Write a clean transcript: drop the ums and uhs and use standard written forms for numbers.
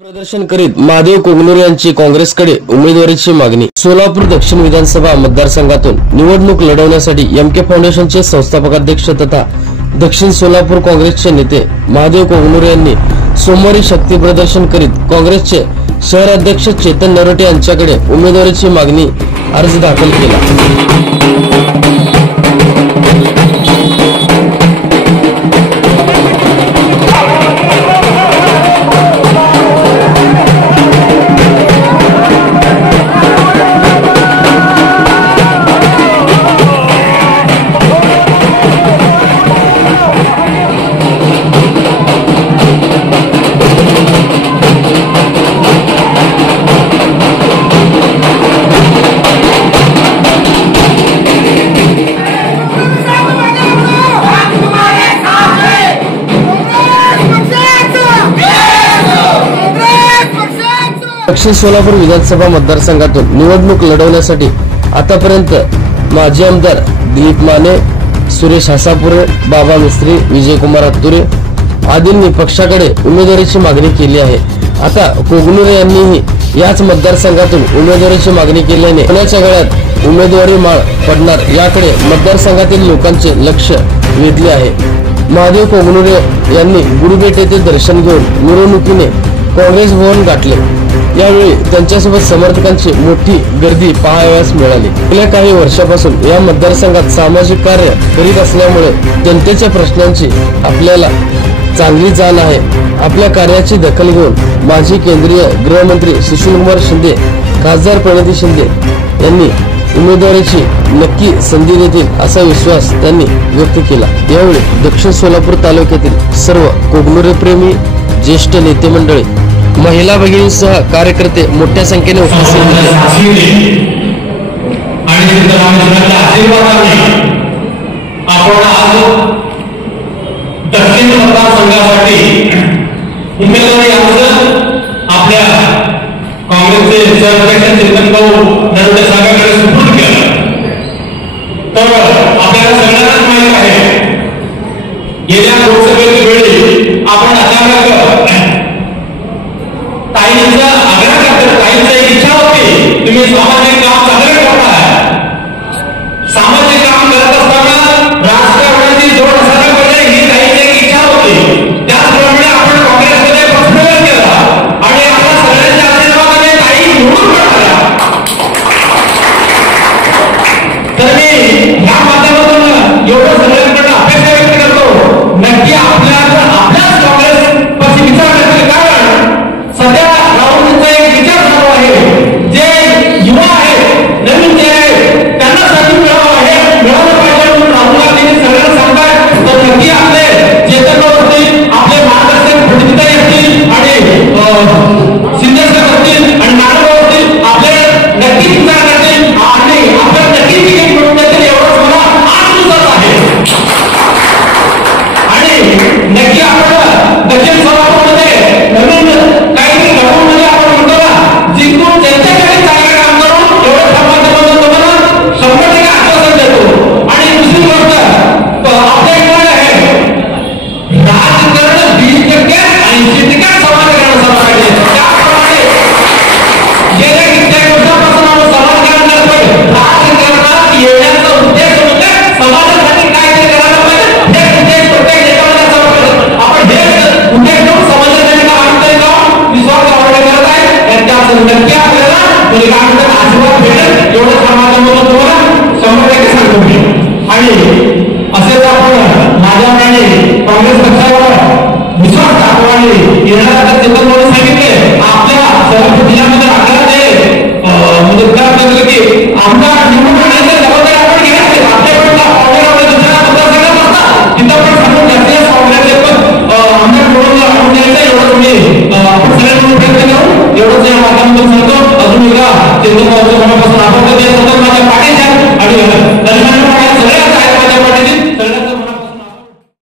प्रदर्शन करीत महादेव कोगनूरे यांची काँग्रेसकडे उमेदवारीची मागणी। सोलापूर दक्षिण विधानसभा मतदारसंघातून निवडणूक लढवण्यासाठी एमके फाउंडेशनचे संस्थापक अध्यक्ष तथा दक्षिण सोलापूर काँग्रेसचे नेते महादेव कोगनूरे यांनी सोमवारी शक्ती प्रदर्शन करीत काँग्रेसचे शहर अध्यक्ष चेतन नरोटे यांच्याकडे उमेदवारीची मागणी अर्ज दाखल केला। दक्षिण सोलापूर विधानसभा मतदारसंघातून निवडणूक लढवण्यासाठी आतापर्यंत माजी आमदार दिलीप माने, सुरेश हासापुरे, बाबा मिस्त्री, विजयकुमार अत्तुरे आदींनी पक्षाकडे उमेदवारीची मागणी केली आहे। आता कोगनूरे यांनीही याच मतदारसंघातून उमेदवारीची मागणी केल्याने कोणाच्या गळ्यात उमेदवारी माळ पडणार याकडे मतदारसंघातील लोकांचे लक्ष वेधले आहे। महादेव कोगनूरे यांनी गुरुपेठ येथे दर्शन घेऊन मिरवणुकीने काँग्रेस भवन गाठले। यावेळी त्यांच्यासोबत समर्थकांची मोठी गर्दी पाहावयास मिळाली। गेल्या काही वर्षापासून या मतदारसंघात सामाजिक कार्य करीत असल्यामुळे जनतेच्या प्रश्नांची आपल्याला चांगली जाण आहे। आपल्या कार्याची दखल घेऊन माजी केंद्रीय गृहमंत्री सुशीलकुमार शिंदे, खासदार प्रणिती शिंदे यांनी उमेदवारीची नक्की संधी देतील असा विश्वास त्यांनी व्यक्त केला। यावेळी दक्षिण सोलापूर तालुक्यातील सर्व कोगनूरे प्रेमी, ज्येष्ठ नेते मंडळी, महिला भगिनींसह कार्यकर्ते मोठ्या संख्येने उपस्थित होते। दक्षिण मतदारसंघासाठी उमेदवारी अर्ज आपल्या काँग्रेसचे शहराध्यक्ष चेतन नरोटे साहेबांकडे सुपूर्द केला। तर आपल्याला सगळ्यांनाच माहित आहे, गेल्या लोकसभेच्या वेळी आपण अचानक ताईंचा आग्रह करतो, ताईंची एक इच्छा होती, तुम्ही सामाजिक काम चांगले करताय, सामाजिक काम करत असताना राजकारणाची जोड असायला पाहिजे ही ताईंची एक इच्छा होती। त्याचप्रमाणे आपण काँग्रेसमध्ये प्रश्न केला आणि आपल्या सगळ्यांच्या आशीर्वादाने ताई निवडून आल्या। तर मी ह्या माध्यमातून एवढं सगळ्यांकडून अपेक्षा व्यक्त करतो, नक्की आपल्याच काँग्रेस पक्षी विचार करतील, कारण सध्या राहुलचा एक विचार चालू आहे, जे युवा आहेत, नवीन जे आहेत त्यांना संधी मिळालं पाहिजे म्हणून राहुल गांधी सगळ्यांना सांगतात। तर नक्की आपले चेतन असतील, आपले मार्गदर्शक प्रणितीताई असतील आणि शिंदे साहेब असतील आणि नारायण असतील, आपले नक्की विचार करतील आणि आपल्याला नक्की तिकीट मिळवून देतील एवढंच मला आत्मविश्वास आहे। आणि नक्की आपण दक्षिण सोलापूरमध्ये नवीन काहीतरी घडवून म्हणजे आपण म्हणतो ना, जिंकून जनतेसाठी चांगलं काम करून एवढं समाजामध्ये तुम्हाला 100% आश्वासन देतो। आणि दुसरी गोष्ट आपल्या इकडे आहे, राजकारण 20% आणि 80% समाजकारणासाठी। त्याप्रमाणे गेल्या कित्येक वर्षापासून आपण समाजकारण करतोय। राजकारणात येण्याचा उद्देश होता समाजासाठी काहीतरी करायला पाहिजे, हे उद्देश प्रत्येक नेत्याला असावा। आपण हे उद्देश घेऊन समाजासाठी काम करत आहोत, विश्वास करत आहे, त्याचा नक्की आपल्याला आशीर्वाद भेटेल एवढं समाजामधून तुम्हाला 100% सांगतो मी। आणि असेच आपण माझ्या मनाने काँग्रेस पक्षावर विश्वास दाखवाने येणाऱ्या चेतन म्हणून सांगितले, आपल्या सोलापूर जिल्ह्यामध्ये आपल्याला म्हणजे विचार की आमदार निवडून आणण्याची जबाबदारी आपण घ्यायची। आपल्याकडे आपल्या दुसऱ्या मतदारसंघात असतात, तिथं पण सांगून जास्तीत काँग्रेसचे पण आमदार निवडून आणून द्यायचं एवढं तुम्ही आपण सगळ्यांनी प्रयत्न करू एवढंच या माध्यमातून सांगतो। अजून एकदा चेतन मनापासून आपण माझ्या पाठीच्या आणि